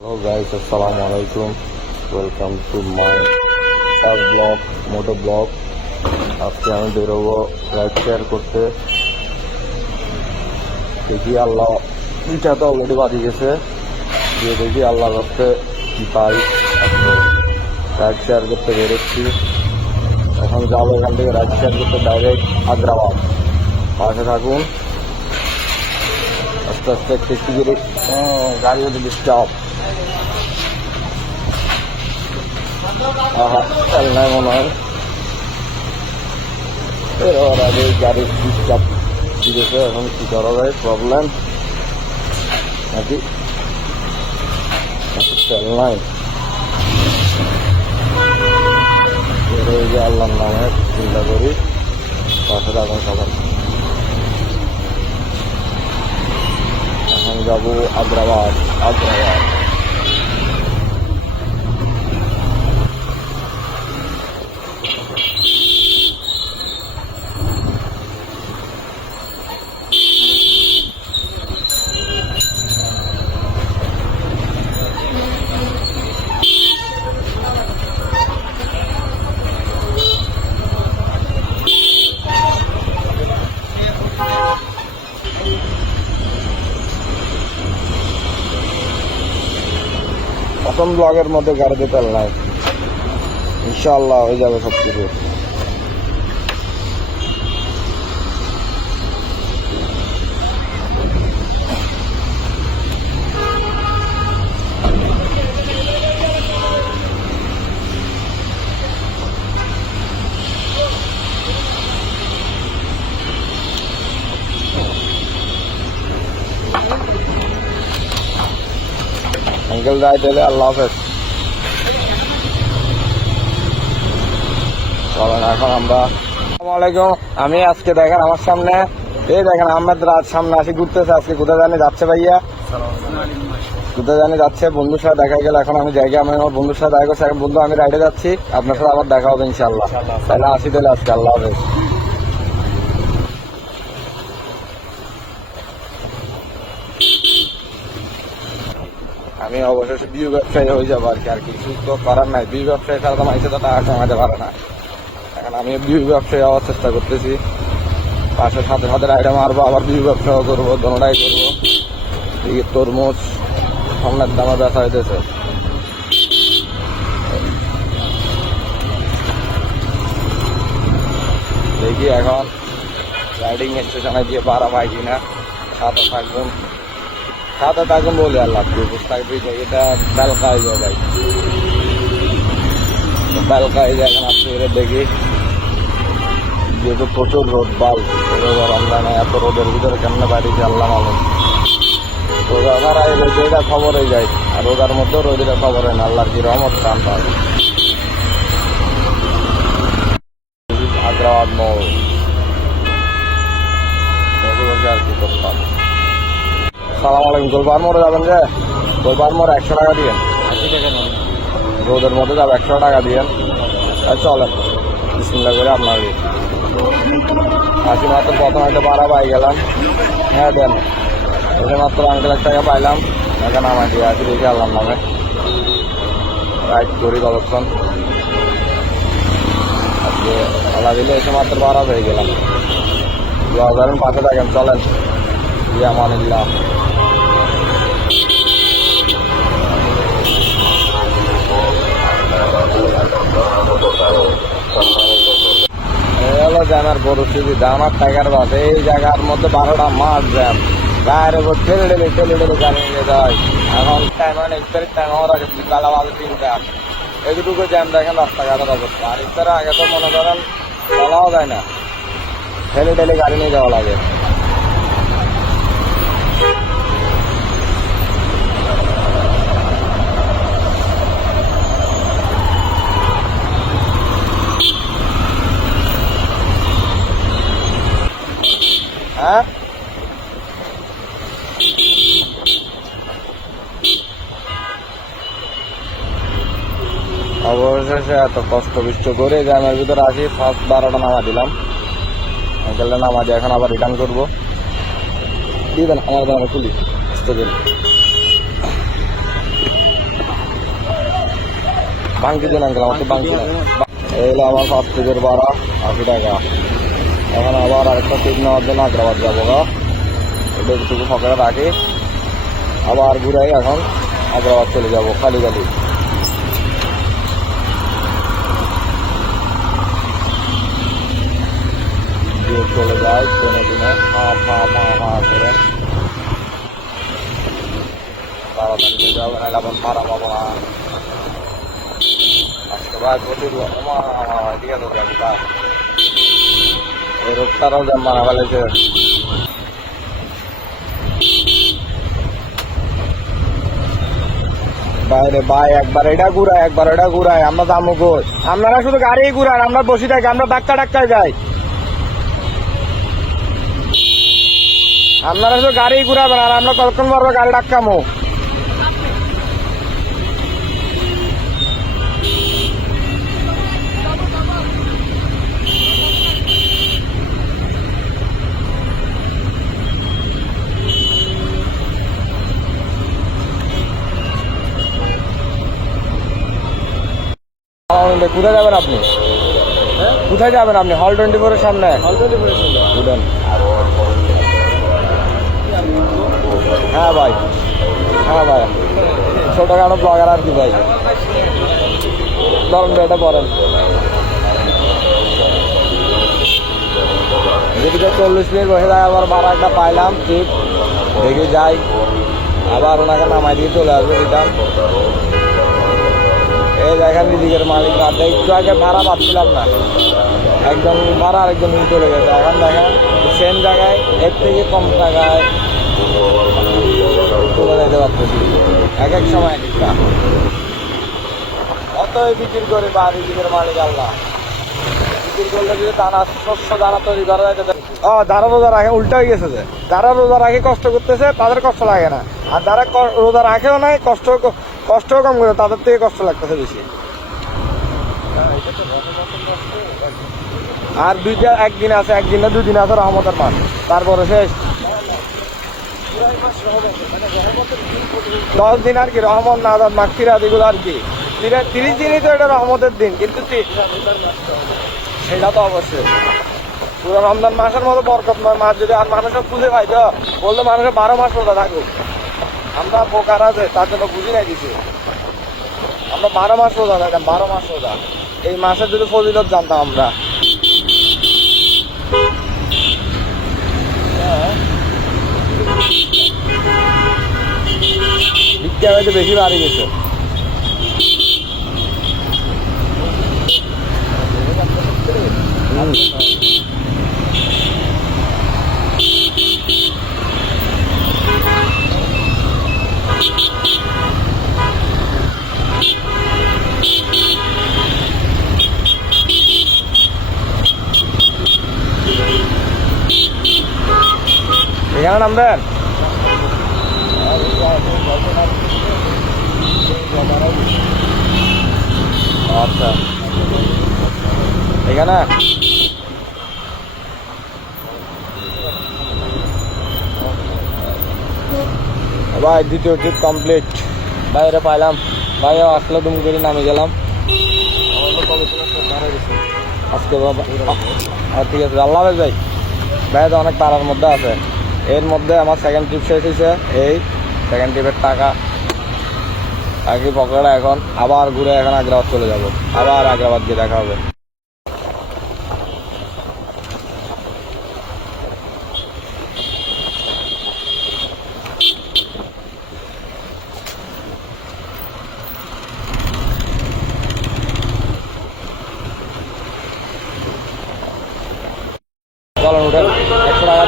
Hello guys, assalamu alaikum. Welcome to my first vlog, motor vlog. আজকে আমি বেরোবো ride share করতে। দেখি আল্লাহ দুইটা তো অলরেডি বাজে গেছে, দিয়ে দেখি আল্লাহ করতে কি পাই। রাইড শেয়ার করতে বেরোচ্ছি, এখন যাবো এখান থেকে রাইড শেয়ার করতে ডাইরেক্ট আগ্রাবাদ। পাশে থাকুন, আস্তে আস্তে একটু একটু করে গাড়ি হতে ডিস্টার্ব। নাই মনে হয় এর আগে গাড়ির ডিস্টার্ব দিয়েছে, এখন কি করা যায় প্রবলেম নাকি তেল নাই। যে আল্লাহর নামে চিন্তা করি, পাশে থাকুন সবাই। এখন যাবো আগ্রাবাদ। প্রথম ব্লগের মধ্যে গাড়িতে তেল নাই, ইনশাআল্লাহ হয়ে যাবে সব কিছু। আঙ্কেল যাই তাহলে, আল্লাহ হাফেজ। চলেন এখন আমরা। আসসালামু আলাইকুম। আমি আজকে দেখেন আমার সামনে, এই দেখেন আহমেদ রাজ সামনে আসি ঘুরতেছে। আজকে কোথায় জানি যাচ্ছে ভাইয়া, কোথায় জানি যাচ্ছে, বন্ধুর সাথে দেখা গেল। এখন আমি জায়গা, আমি আমার বন্ধুর সাথে দেখা করছি। এখন বন্ধু আমি রাইডে যাচ্ছি, আপনার সাথে আবার দেখা হবে ইনশাল্লাহ। তাহলে আসি তাহলে আজকে, আল্লাহ হাফেজ। আমি অবশেষে বিউ ব্যবসায়ী হয়ে যাবো আর কি, কিছু তো করার নাই। বিউ ব্যবসায়ী ছাড়া তো মাইসে তো টাকা কামাতে পারে না। এখন আমি বিউ ব্যবসায়ী হওয়ার চেষ্টা করতেছি, পাশের সাথে সাথে রাইডে মারবো, আবার বিউ ব্যবসাও করবো, দোনোটাই করবো। এই তরমুজ সামনের দামে বেচা হইতেছে। দেখি এখন রাইডিং স্টেশনে গিয়ে পারা পাই কিনা। সাথে থাকুন বলে আল্লাহ থাকবে। এটা বেলকাই যায় ভাই, বেলকাই যায়। এখন আসতে দেখি, যেহেতু প্রচুর রোদ, বাল রমজানে এত রোদের ভিতরে কেমন বাড়িতে আল্লাহ মালুম। রোজাদার আইলে যেটা খবর হয়ে যায়, আর রোজার মধ্যেও রোদের খবর হয় না। আল্লাহর কি রহমত টান পাবে। আগ্রাবাদ মোড় বসে আর কি করতাম। সালাম আলাইকুম। গোলপাহাড় মোড়ে যাবেন যে, গোলপাহাড় মোড় 100 টাকা দিয়েন। রোদের মধ্যে যাবে 100 টাকা দিয়েন। চলেন বিসমিল্লাহ করে আপনার আসি। মাত্র প্রথম একটা ভাড়া পাই গেলাম। হ্যাঁ দেন, এসে মাত্র আঙ্কেল 1 টাকা পাইলাম। এখন নামাই দিয়ে আসি, দেখি আল্লাহর নামে রাইড করি কতক্ষণ। আজকে আল্লাহ দিলে এসে মাত্র ভাড়া পেয়ে গেলাম। 2000 পাশে থাকেন, চলেন। ইয়ামানিল্লাহ। হলো জ্যামের পরিস্থিতি, দামার টাকার বাস। এই জায়গার মধ্যে 12টা মাস জ্যাম, গায়ের উপর ঠেলে গাড়ি নিয়ে যায়। এখন টাইম হয় না, ইফতারির টাইম হওয়ার আগে বেলা বাজে 3টা। এতটুকু জ্যাম দেখেন রাস্তাঘাটের অবস্থা। আর ইফতারের আগে তো মনে করেন চলাও যায় না, ঠেলে গাড়ি নিয়ে যাওয়া লাগে। হ্যাঁ, অবশেষে এত কষ্ট বিষ্ট করে জ্যামের ভিতরে আসি। ফার্স্ট 12টা নামা দিলাম, নামা দিয়ে এখন আবার রিটার্ন করবো। দিয়ে দেন আমার খুলি আস্তে করে। বাংকি দিন আঙ্কেল আমার তো বাংকি না এই হলো আমার 5 কেজির ভাড়া 80 টাকা। এখন আবার আরেকটা টিপ নেওয়ার জন্য আগ্রাবাদ যাবো গা, এটা একটু সকালে রাখি আবার ঘুরাই এখন আগ্রাবাদ চলে যাবো খালি খালি। দিয়ে চলে যায় ট্রেনে দিনে হা করে তাড়াতাড়ি যাবে না আবার মারা পাবো না। আজকে ভাই প্রচুর ঠিক আছে ভাই এই রোডটারও যা মারা ফেলেছে। বাইরে ভাই একবার এটা ঘুরায় আমরা দামও কই, আপনারা শুধু গাড়ি ঘুরান, আমরা বসে থাকি, আমরা ধাক্কায় যাই। আপনারা শুধু গাড়ি ঘুরাবেন আর আমরা কতক্ষণ পারবো গাড়ি ডাক্কামো। কোথায় যাবেন আপনি? কোথায় যাবেন আপনি? হল 24 এর সামনে। উঠেন। হ্যাঁ ভাই ছোটখাটো ব্লগার আর কি ভাই, ধরেন এটা পড়েন। যেদিকে 40 মিনিট বসে যায় আবার ভাড়া একটা পাইলাম ঠিক দেখে যাই, আবার ওনাকে নামাই দিয়ে চলে আসবে রিটার্ন। এই দেখেন দিদিকের মালিক রাতে একটু আগে ভাড়া পাচ্ছিলাম না, একজন ভাড়া আরেকজন চলে গেছে। এখন দেখেন সেম জায়গায় এর থেকে কম টাকায় চলে যেতে পারতেছি, এক এক সময় এক একটা। অতই বিক্রি করে বা দিদিকের মালিক আল্লাহ বিক্রি করলে যদি দানা শস্য দানা তৈরি করা যায়। যারা রোজা রাখে উল্টা হয়ে গেছে, যে যারা রোজা রাখে কষ্ট করতেছে তাদের কষ্ট লাগে না, আর যারা রোজা রাখেও নাই কষ্টও কম করে তাদের থেকে কষ্ট লাগতেছে বেশি। আর একদিন আছে, একদিন না 2 দিন আছে রহমতের মাস, তারপরে শেষ 10 দিন আর কি রহমত না মাগফিরাত এগুলো আর কি। 30 দিনই তো এটা রহমতের দিন, কিন্তু সেটা তো অবশ্যই পুরো রমজান মাসের মতো বরকতময় মাস যদি আর মানুষের খুঁজে পাই তো বললে মানুষের 12 মাস রোজা থাকুক। আমরা বোকার আছে তার জন্য বুঝি নাই কিছু, আমরা 12 মাস রোজা থাকেন, 12 মাস রোজা। এই মাসের যদি ফজিলত জানতাম আমরা। ভিক্ষা হয়তো বেশি বাড়ি গেছে। এখানে নামবেন? আচ্ছা এখানে ভাই দ্বিতীয় ট্রিপ কমপ্লিট। বাইরে পাইলাম ভাইও আসলে দুম করে নামে গেলাম আজকে বাবা। ঠিক আছে আল্লাহ হাফেজ ভাই। ভাই তো অনেক তাড়ার মধ্যে আছে, এর মধ্যে আমার সেকেন্ড ট্রিপ শেষ হয়েছে। এই সেকেন্ড ট্রিপের টাকা আগে পকেটে, এখন আবার ঘুরে এখন আগ্রাবাদ চলে যাব, আবার আগ্রাবাদ গিয়ে দেখা হবে। চলেন উঠেন, 100 টাকা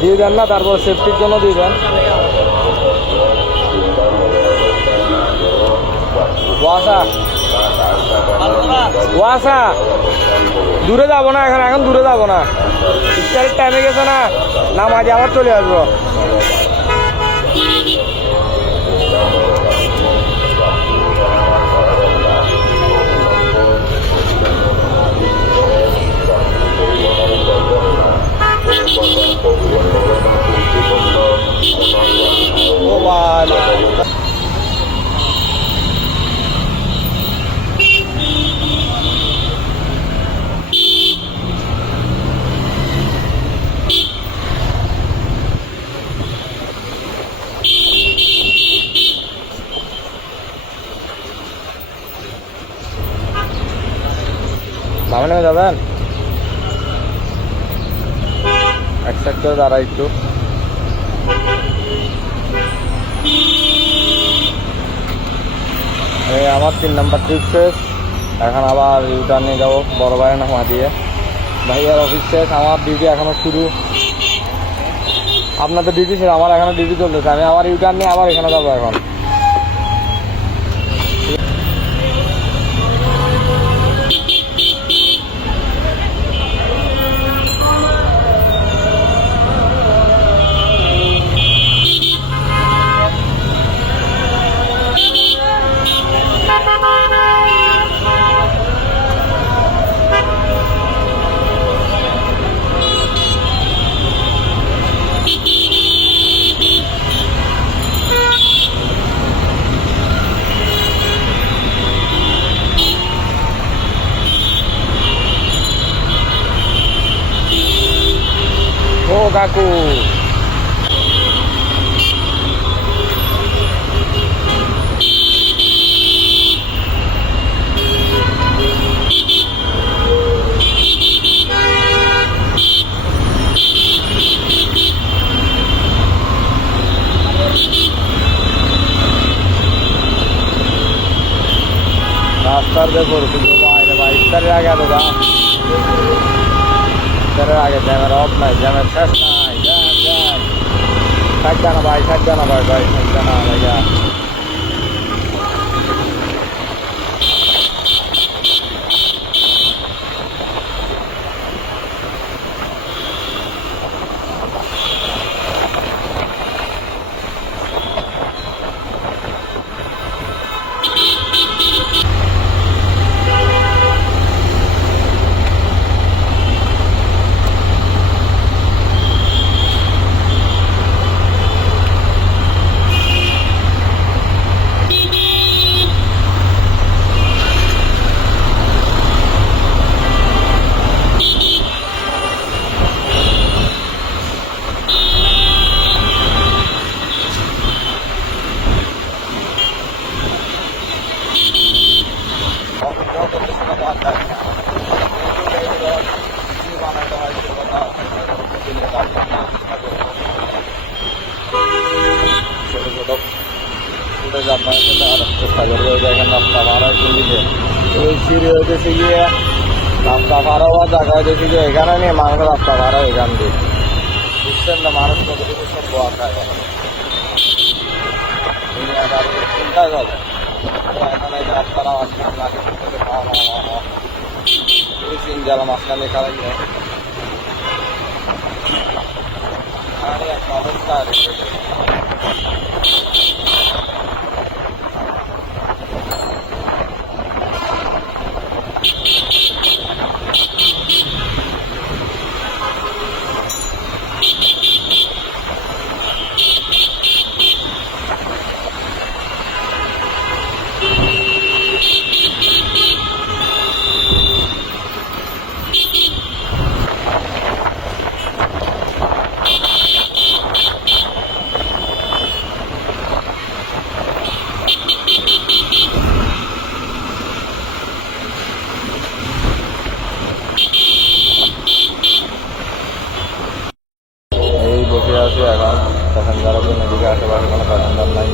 দিয়ে দেন না, তারপর সেফটির জন্য দিয়ে দেন। ওয়াসা দূরে যাবো না, এখন দূরে যাবো না, ইফতারের টাইমে গেছে না, নামাজে আবার চলে আসবো। সামনে যাবেন এক সাইড করে দাঁড়া একটু। এই আমার 3 নাম্বার ট্রিপ শেষ, এখন আবার ইউটার্ন নিয়ে যাবো বড় ভাইয়ের নামা দিয়ে। ভাইয়ার অফিস শেষ, আমার ডিউটি এখনো শুরু। আপনাদের ডিউটি শেষ, আমার এখনো ডিউটি চলতেছে। আমি আবার ইউটার্ন নিয়ে আবার এখানে যাবো এখন। ও কাকু, রাস্তার দেখো ভাই, ইফতারের আগে এত দাম। ইফতারের আগে জ্যামের অফ নাই, জ্যামের শেষ নাই। জ্যাম থাকবে না ভাই, থাকবে না ভাই, থাকবে না ভাইয়া। রাস্তা ভাড়া হওয়ার জায়গা হয়েছে যে এখানে নিয়ে মানুষ রাস্তা ভাড়া এখান দিয়ে বুঝছেন না, মানুষ কতটুকু সব আছে চিন্তা করে এখানে রাস্তাটা চিনজাল মাঝখানে খারাপ একটা অবস্থা আর আছে এখন প্যাসেঞ্জারের জন্য এদিকে আশেপাশে কোনো প্যাসেঞ্জার নাই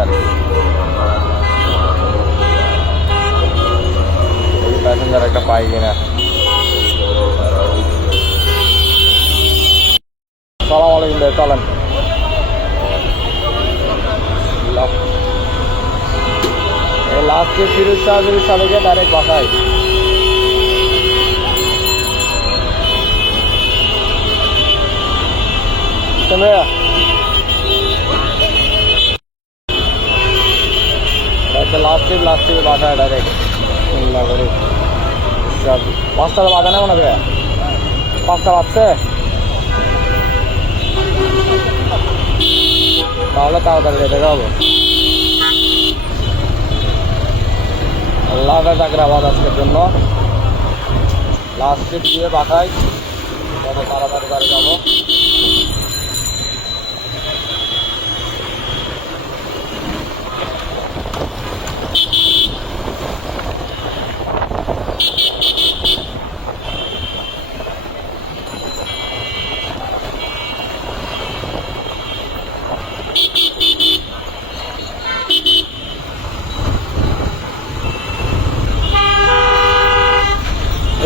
আর এই প্যাসেঞ্জার একটা পাই কিনা। সালাম আলাইকুম ভাই, চলেন। এই লাস্টে ফিরোজ শাহজুরি সালে গিয়ে ডাইরেক্ট বাসায়। লাস্টে বাসায় ডাইরেক্ট করে 5টা বাজা নেব না ভাইয়া, 5টা বাজছে তাহলে তাড়াতাড়ি দেখা হবে। আল্লাহ জাকরাবাদ আজকের জন্য লাস্টে দিয়ে বাসায় তত তাড়াতাড়ি বাড়ি যাবো।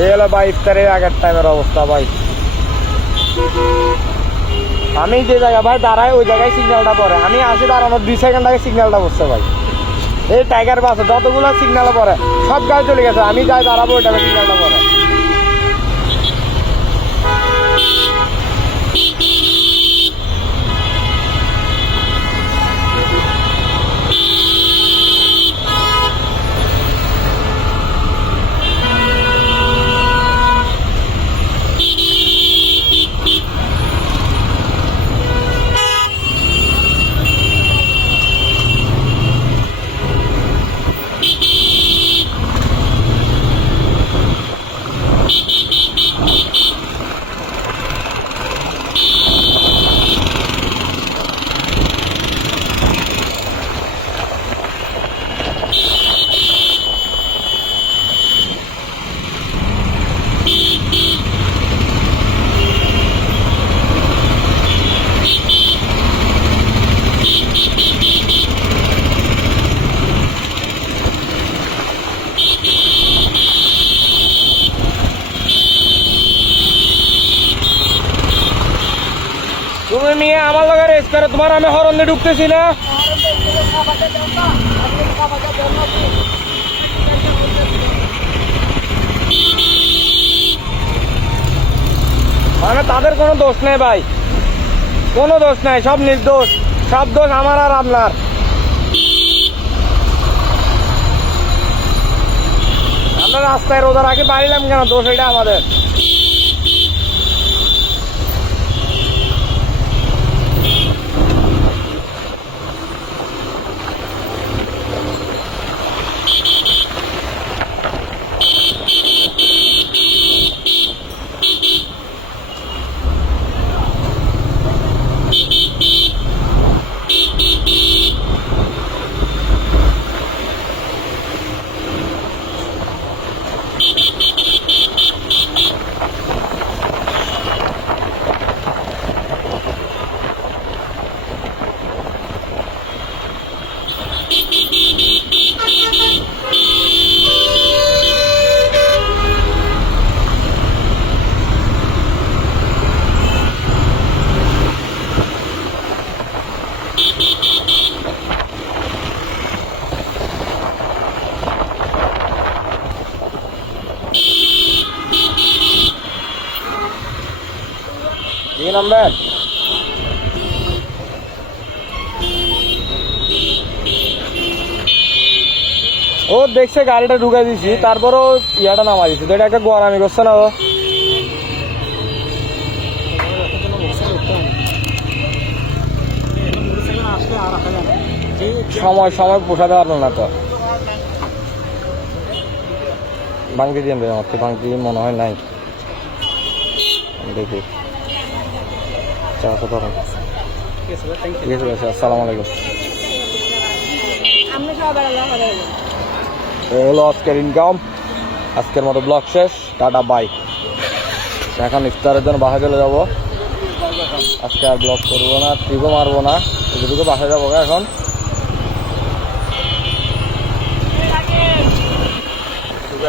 এই হলো ভাই ইফতারের আগের টাইমের অবস্থা ভাই। আমি যে জায়গা ভাই দাঁড়াই ওই জায়গায় সিগন্যালটা পড়ে, আমি আসি দাঁড়ানোর 2 সেকেন্ড আগে সিগন্যালটা বসছে ভাই। এই টাইগার বাসে যতগুলো সিগন্যাল পড়ে সব গাড়ি চলে গেছে, আমি যাই দাঁড়াবো ওইটাকে সিগন্যালটা পড়ে। তুমি মেয়ে আমার লগে রেস করে, তোমার আমি হরন দিয়ে ঢুকতেছি না। মানে তাদের কোনো দোষ নেই ভাই, কোনো দোষ নাই, সব নির্দোষ, সব দোষ আমার আর আপনার। আমরা রাস্তায় রোদা রাখি পারিলাম কেন, দোষ এটা আমাদের। কি নাম্বার? ও দেখছে গাড়িটা ঢুকে দিছি, তারপরও ইয়াটা নামা দিছি, তো এটা একটা গোয়ারামি করছে না ও। সময় সময় পোষাতে পারলো না তো, ভাঙতে দিয়ে আমার ভাঙতে মনে হয় নাই, দেখি। আসসালামু আলাইকুম। হলো আজকের ইনকাম, আজকের মতো ব্লগ শেষ, টাটা বাই। এখন ইফতারের জন্য বাসায় চলে যাবো, আজকে আর ব্লগ করবো না, ট্রিপও মারবো না, এদিকে বাসায় যাবো এখন।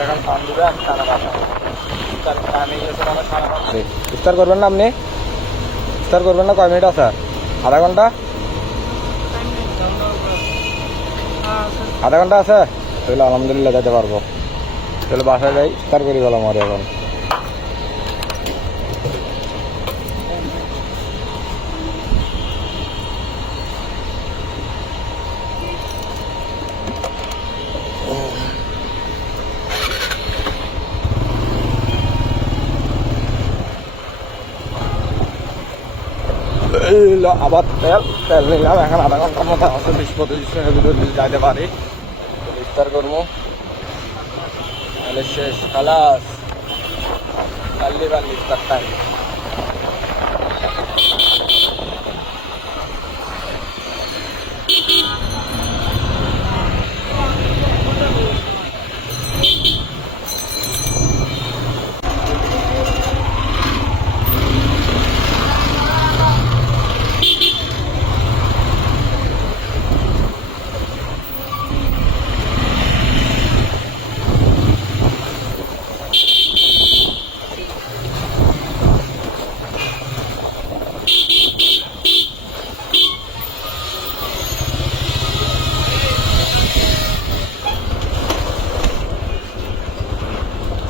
এখন টান দিবে, ইফতার করবেন না আপনি? ইফতার করবেন না? কয় মিনিট আছে? আধা ঘন্টা? আধা ঘন্টা আছে? তাহলে আলহামদুলিল্লাহ যেতে পারবো। তাহলে বাসায় যাই, ইফতার করি গেলাম আর এখন। আবার তেল নিলাম, এখন আধা ঘন্টার মতো আছে, 20-25 মিনিটের ভিতরে যাইতে পারি। ইফতার করবো, তাহলে শেষ, খালাস, পারলি ইফতার টাইম।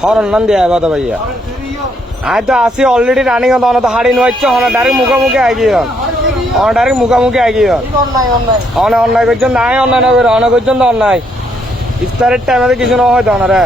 হরন নাম দিয়ে আইবা তো ভাইয়া আয় তো আসি অলরেডি রানিং হতো তো হাড়ি নোয়াচ্ছ হন ডাইরেক্ট মুখামুখি আগিয়ে হন ডাইরেক্ট মুখামুখি আগিয়ে হন অন্যায় করছেন নাই অন্যায় না করে অনেক করছেন তো অন্যায় ইফতারের টাইমে কিছু না হয় তো রে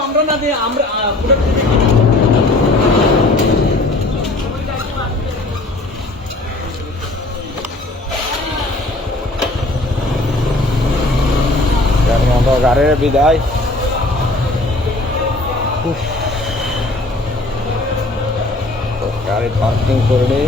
আমরা না দিয়ে আমরা গাড়ির বিদায় গাড়ি পার্কিং করে